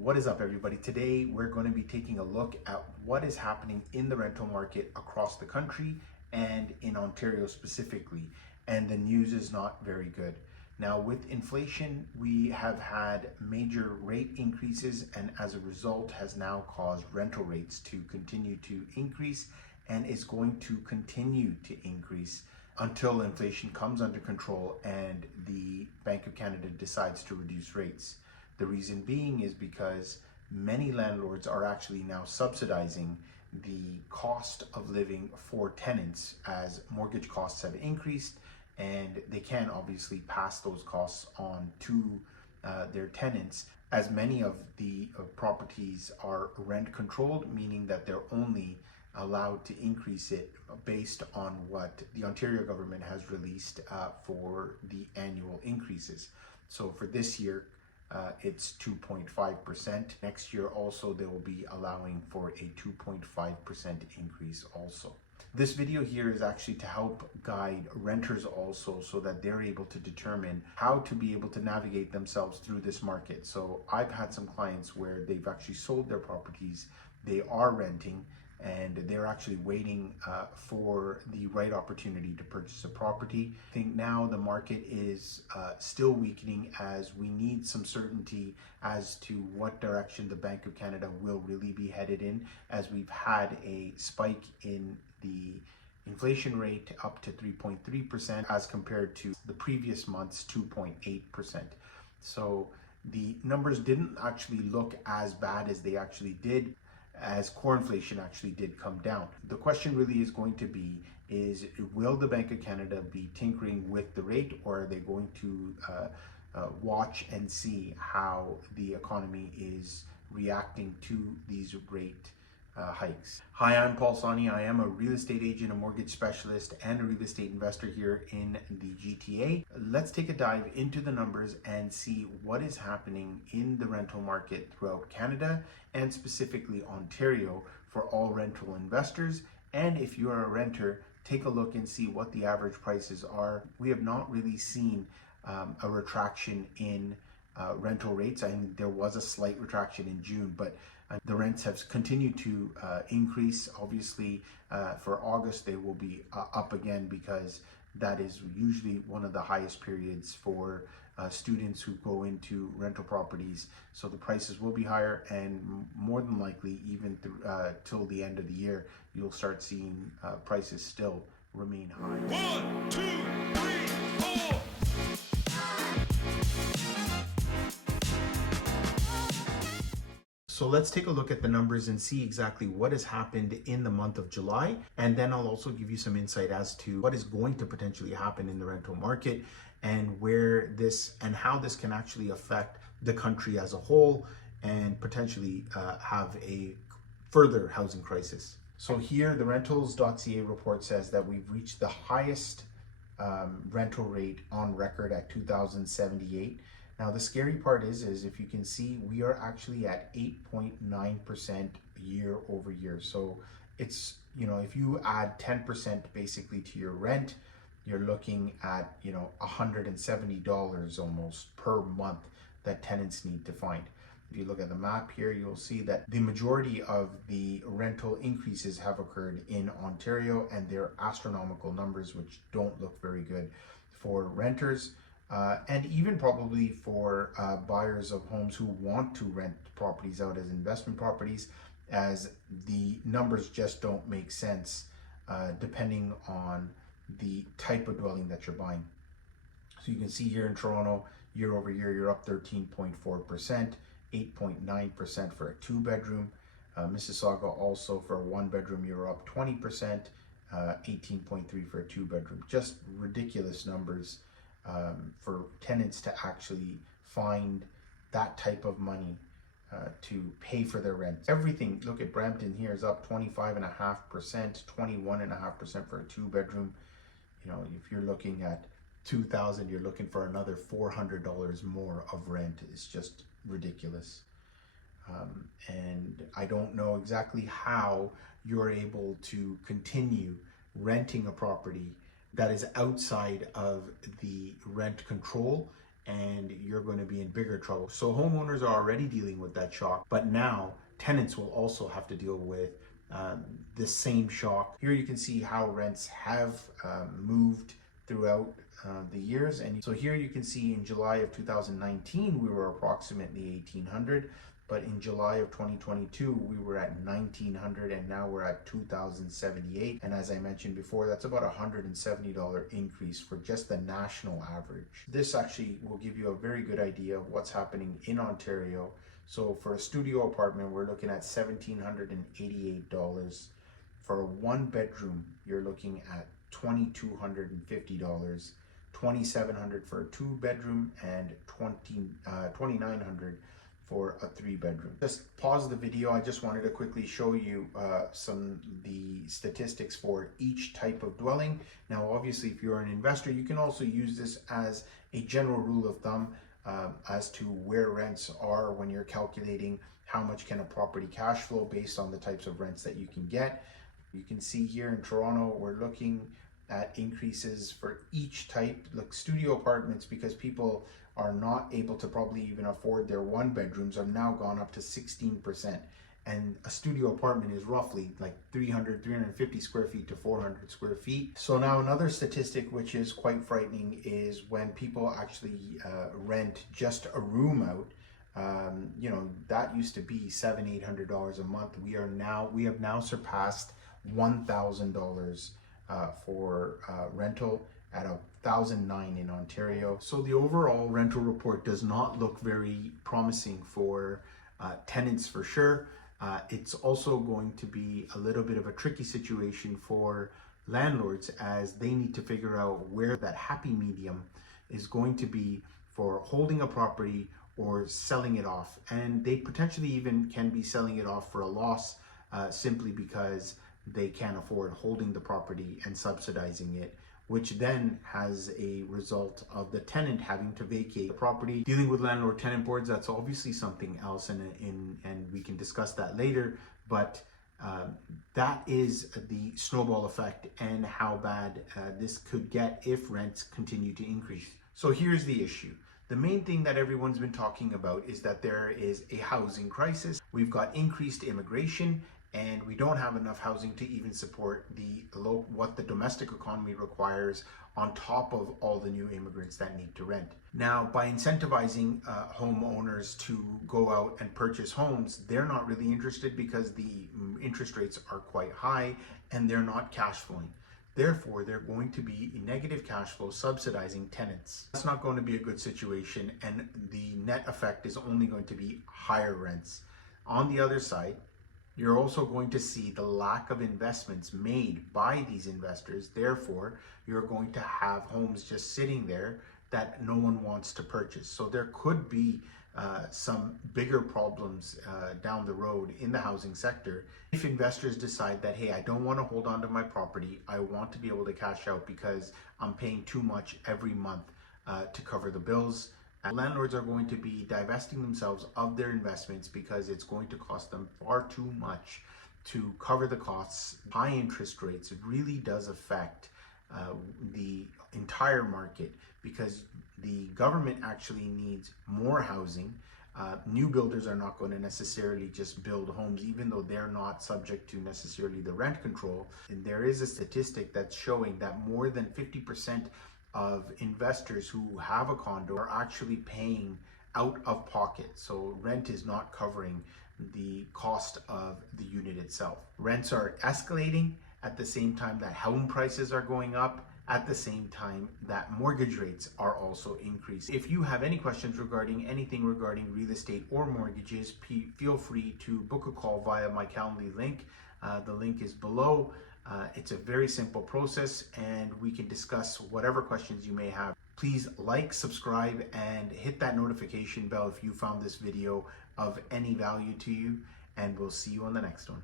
What is up, everybody? Today we're going to be taking a look at what is happening in the rental market across the country and in Ontario specifically. And the news is not very good. Now, with inflation, we have had major rate increases, and as a result has now caused rental rates to continue to increase, and is going to continue to increase until inflation comes under control and the Bank of Canada decides to reduce rates. The reason being is because many landlords are actually now subsidizing the cost of living for tenants as mortgage costs have increased, and they can obviously pass those costs on to their tenants, as many of the properties are rent controlled, meaning that they're only allowed to increase it based on what the Ontario government has released for the annual increases. So for this year, it's 2.5%. Next year also they will be allowing for a 2.5% increase also. This video here is actually to help guide renters also, so that they're able to determine how to be able to navigate themselves through this market. So I've had some clients where they've actually sold their properties, they are renting, and they're actually waiting for the right opportunity to purchase a property. I think now the market is still weakening, as we need some certainty as to what direction the Bank of Canada will really be headed in, as we've had a spike in the inflation rate up to 3.3% as compared to the previous month's 2.8%. So the numbers didn't actually look as bad as they actually did, as core inflation actually did come down. The question really is going to be is, will the Bank of Canada be tinkering with the rate, or are they going to watch and see how the economy is reacting to these rate hikes? Hi, I'm Paul Sawhney. I am a real estate agent, a mortgage specialist, and a real estate investor here in the GTA. Let's take a dive into the numbers and see what is happening in the rental market throughout Canada, and specifically Ontario, for all rental investors. And if you are a renter, take a look and see what the average prices are. We have not really seen a retraction in rental rates. I mean, there was a slight retraction in June, but the rents have continued to increase. Obviously, for August, they will be up again, because that is usually one of the highest periods for students who go into rental properties. So the prices will be higher, and more than likely, even till the end of the year, you'll start seeing prices still remain high. 1, 2, 3, 4. So let's take a look at the numbers and see exactly what has happened in the month of July. And then I'll also give you some insight as to what is going to potentially happen in the rental market, and where this and how this can actually affect the country as a whole, and potentially have a further housing crisis. So here, the rentals.ca report says that we've reached the highest rental rate on record at 2,078. Now, the scary part is if you can see, we are actually at 8.9% year over year. So it's, if you add 10% basically to your rent, you're looking at, $170 almost per month that tenants need to find. If you look at the map here, you'll see that the majority of the rental increases have occurred in Ontario, and they're astronomical numbers, which don't look very good for renters. And even probably for buyers of homes who want to rent properties out as investment properties, as the numbers just don't make sense depending on the type of dwelling that you're buying. So you can see here in Toronto, year over year, you're up 13.4%, 8.9% for a 2-bedroom. Mississauga also, for a 1-bedroom, you're up 20%, 18.3% for a 2-bedroom. Just ridiculous numbers. For tenants to actually find that type of money to pay for their rent. Everything, look at Brampton here, is up 25.5%, 21.5% for a 2-bedroom. If you're looking at 2,000, you're looking for another $400 more of rent. It's just ridiculous. And I don't know exactly how you're able to continue renting a property that is outside of the rent control and you're going to be in bigger trouble. So homeowners are already dealing with that shock, but now tenants will also have to deal with the same shock. Here you can see how rents have moved throughout the years. And so here you can see in July of 2019, we were approximately 1,800. But in July of 2022, we were at 1,900, and now we're at 2,078. And as I mentioned before, that's about a $170 increase for just the national average. This actually will give you a very good idea of what's happening in Ontario. So for a studio apartment, we're looking at $1,788. For a one bedroom, you're looking at $2,250. $2,700 for a two bedroom, and $2,900 for a three bedroom. Just pause the video. I just wanted to quickly show you the statistics for each type of dwelling. Now, obviously, if you're an investor, you can also use this as a general rule of thumb as to where rents are when you're calculating how much can a property cash flow based on the types of rents that you can get. You can see here in Toronto, we're looking at increases for each type, like studio apartments, because people are not able to probably even afford their one bedrooms, are now gone up to 16%. And a studio apartment is roughly like 350 square feet to 400 square feet. So now another statistic which is quite frightening is when people actually rent just a room out. That used to be $700-800 a month. We have now surpassed $1,000 for rental at $1,009 in Ontario. So the overall rental report does not look very promising for tenants for sure. It's also going to be a little bit of a tricky situation for landlords, as they need to figure out where that happy medium is going to be for holding a property or selling it off. And they potentially even can be selling it off for a loss simply because they can't afford holding the property and subsidizing it, which then has a result of the tenant having to vacate the property. Dealing with landlord-tenant boards, that's obviously something else, and we can discuss that later, but that is the snowball effect and how bad this could get if rents continue to increase. So here's the issue. The main thing that everyone's been talking about is that there is a housing crisis. We've got increased immigration, and we don't have enough housing to even support what the domestic economy requires, on top of all the new immigrants that need to rent. Now, by incentivizing homeowners to go out and purchase homes, they're not really interested because the interest rates are quite high and they're not cash flowing. Therefore, they're going to be negative cash flow subsidizing tenants. That's not going to be a good situation, and the net effect is only going to be higher rents. On the other side, you're also going to see the lack of investments made by these investors. Therefore, you're going to have homes just sitting there that no one wants to purchase. So there could be some bigger problems down the road in the housing sector if investors decide that, hey, I don't want to hold on to my property. I want to be able to cash out because I'm paying too much every month to cover the bills. Landlords are going to be divesting themselves of their investments because it's going to cost them far too much to cover the costs. High interest rates really does affect the entire market, because the government actually needs more housing. New builders are not going to necessarily just build homes, even though they're not subject to necessarily the rent control. And there is a statistic that's showing that more than 50% of investors who have a condo are actually paying out of pocket. So rent is not covering the cost of the unit itself. Rents are escalating at the same time that home prices are going up, at the same time that mortgage rates are also increasing. If you have any questions regarding anything regarding real estate or mortgages, feel free to book a call via my Calendly link. The link is below. It's a very simple process, and we can discuss whatever questions you may have. Please like, subscribe, and hit that notification bell if you found this video of any value to you, and we'll see you on the next one.